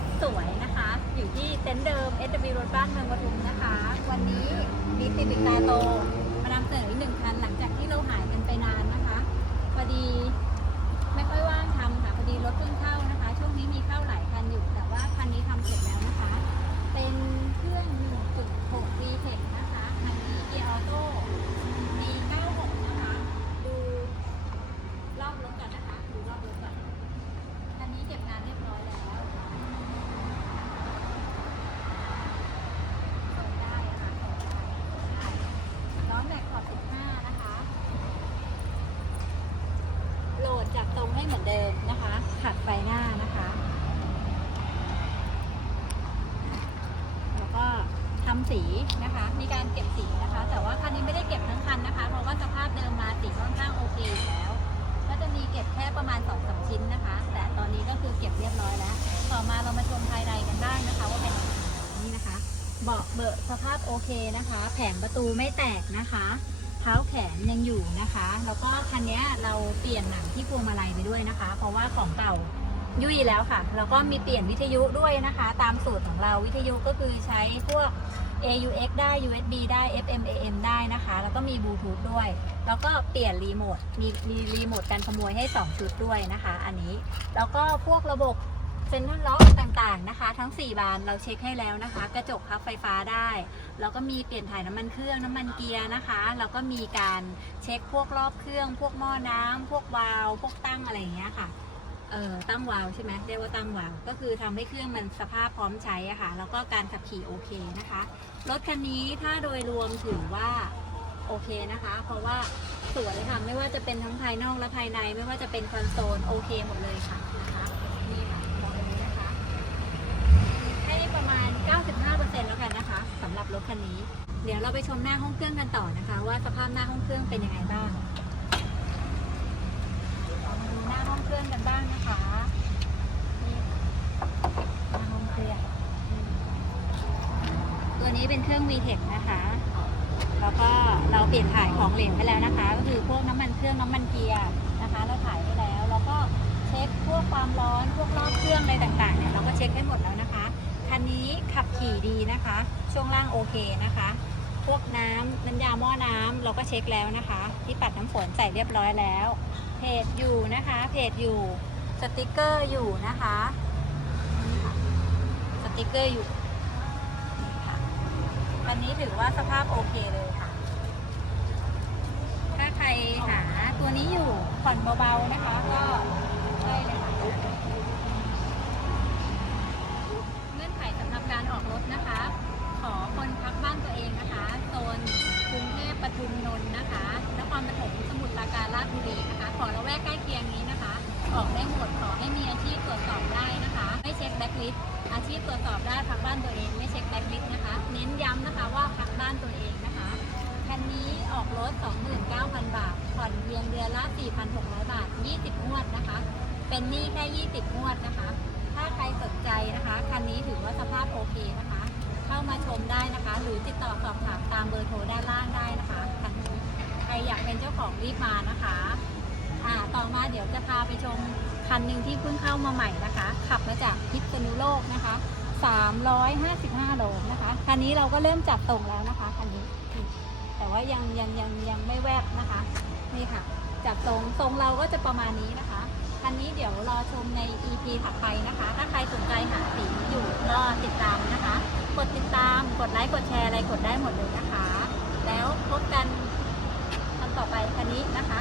ถสวยนะคะ อยู่ที่เต็นท์เดิม SW รถบ้านเมืองปทุมนะคะ วันนี้มีซีวิกตาโตมานำเสนออีกหนึ่งคันหลังจากที่เราหายกันไปนานนะคะ พอดีไม่ค่อยว่างทำค่ะ พอดีรถเพิ่งเข้านะคะ ช่วงนี้มีเข้าหลายคันอยู่ แต่ว่าคันนี้ทำเสร็จแล้วนะคะ เป็นเครื่อง 1.6 VTEC นะคะคันนี้เกียร์ออโต้ D96 นะคะ ดูรอบรถก่อนนะคะ ดูรอบรถก่อน คันนี้เก็บงานเรียบร้อยแล้วส่งได้ค่ะส่งได้ล้อแม็กขอบ15 นะคะ โหลดจากตรงให้เหมือนเดิมนะคะ ขัดไฟหน้านะคะ แล้วก็ทำ สีนะคะ มีการเก็บสีนะคะ แต่ว่าคันนี้ไม่ได้เก็บทั้งคันนะคะ เพราะว่าสภาพเดิมมาสีค่อนข้างโอเคแล้ว ก็จะมีเก็บแค่ประมาณ2อสชิ้นนะคะ แต่ตอนนี้ก็คือเก็บเรียบร้อยแล้ว ต่อมาเรามาชมภายในกันบ้างนะคะ ว่าเป็นยังไงนี่นะคะเบาะเบอะสภาพโอเคนะคะ แผงประตูไม่แตกนะคะ เท้าแขนยังอยู่นะคะ แล้วก็คันนี้เราเปลี่ยนหนังที่พวงมาลัยไปด้วยนะคะ เพราะว่าของเก่า ยุ่ยแล้วค่ะ แล้วก็มีเปลี่ยนวิทยุด้วยนะคะ ตามสูตรของเราวิทยุก็คือใช้พวก AUX ได้ USB ได้ FM AM ได้นะคะ แล้วก็มีบลูทูธด้วย แล้วก็เปลี่ยนรีโมท มีมีรีโมทการขโมยให้ 2 ชุดด้วยนะคะ อันนี้ แล้วก็พวกระบบเซ็นทรัลล็อกต่างๆนะคะ ทั้ง 4 บานเราเช็คให้แล้วนะคะ กระจกพับไฟฟ้าได้ แล้วก็มีเปลี่ยนถ่ายน้ำมันเครื่องน้ำมันเกียร์นะคะ แล้วก็มีการเช็คพวกรอบเครื่อง พวกหม้อน้ำพวกวาล์วพวกตั้งอะไรอย่างเงี้ยค่ะ ตั้งวาล์วใช่ไหมเรียกว่าตั้งวาล์วก็คือทำให้เครื่องมันสภาพพร้อมใช้อะค่ะ แล้วก็การขับขี่โอเคนะคะ รถคันนี้ถ้าโดยรวมถือว่าโอเคนะคะ เพราะว่าสวยค่ะ ไม่ว่าจะเป็นทั้งภายนอกและภายใน ไม่ว่าจะเป็นคอนโซลโอเคหมดเลยค่ะนะคะนี่ค่ะบอกเลยนะคะ ให้ประมาณ 95%แล้วกันนะคะสำหรับรถคันนี้ เดี๋ยวเราไปชมหน้าห้องเครื่องกันต่อนะคะ ว่าสภาพหน้าห้องเครื่องเป็นยังไงบ้างเรามาดูหน้าห้องเครื่องกันบ้างนะคะนี่ค่ะหน้าห้องเครื่อง ตัว นี้เป็นเครื่อง VTEC นะคะ แล้วก็เราเปลี่ยนถ่ายของเหลวไปแล้วนะคะ ก็คือพวกน้ำมันเครื่องน้ำมันเกียร์นะคะ เราถ่ายไปแล้ว แล้วก็เช็คพวกความร้อน พวกรอบเครื่องอะไรต่างๆเนี่ย เราก็เช็คให้หมดแล้วนะคะ คันนี้ขับขี่ดีนะคะ ช่วงล่างโอเคนะคะ พวกน้ำน้ำยาหม้อน้ำเราก็เช็คแล้วนะคะ ที่ปัดน้ำฝนใส่เรียบร้อยแล้ว เพจอยู่นะคะ เพจอยู่ สติกเกอร์อยู่นะคะ สติกเกอร์อยู่ อันนี้ถือว่าสภาพโอเคเลยค่ะ ถ้าใครหาตัวนี้อยู่ผ่อนเบาๆนะคะ ก็ได้เลยค่ะเงื่อนไขสำหรับการออกรถนะคะ ขอคนพักบ้านตัวเองนะคะโซนกรุงเทพปทุมนนท์นะคะนครปฐมสมุทรปราการราชบุรีนะคะ ขอละแวกใกล้เคียงนี้นะคะ ออกได้หมดขอให้มีอาชีพตรวจสอบได้นะคะ ไม่เช็คแบ็คลิสต์ อาชีพตรวจสอบได้พักบ้านตัวเองไม่เช็คแบ็คลิสต์นะคะ เน้นย้ำนะคะว่าพักบ้านตัวเองนะคะคันนี้ออกรถ 29,000 บาท ผ่อนเพียงเดือนละ 4,600 บาท 20 งวดนะคะ เป็นหนี้แค่ 20 งวดนะคะ ถ้าใครสนใจนะคะคันนี้ถือว่าสภาพโอเคนะคะ เข้ามาชมได้นะคะ หรือติดต่อสอบถามตามเบอร์โทรด้านล่างได้นะคะคันนี้ใครอยากเป็นเจ้าของรีบมานะคะ อ่าต่อมาเดี๋ยวจะพาไปชม คันหนึ่งที่เพิ่งเข้ามาใหม่นะคะ ขับมาจากพิษณุโลกนะคะ 355โลนะคะ คันนี้เราก็เริ่มจับตรงแล้วนะคะคันนี้ แต่ว่ายังยังยังยังไม่แวบนะคะ นี่ค่ะ จับตรงตรงเราก็จะประมาณนี้นะคะคันนี้เดี๋ยวรอชมใน EP ถัดไปนะคะ ถ้าใครสนใจหาสีอยู่ก็ติดตามนะคะ กดติดตาม กดไลค์ กดแชร์อะไรกดได้หมดเลยนะคะ แล้วพบกันคันต่อไปคันนี้นะคะ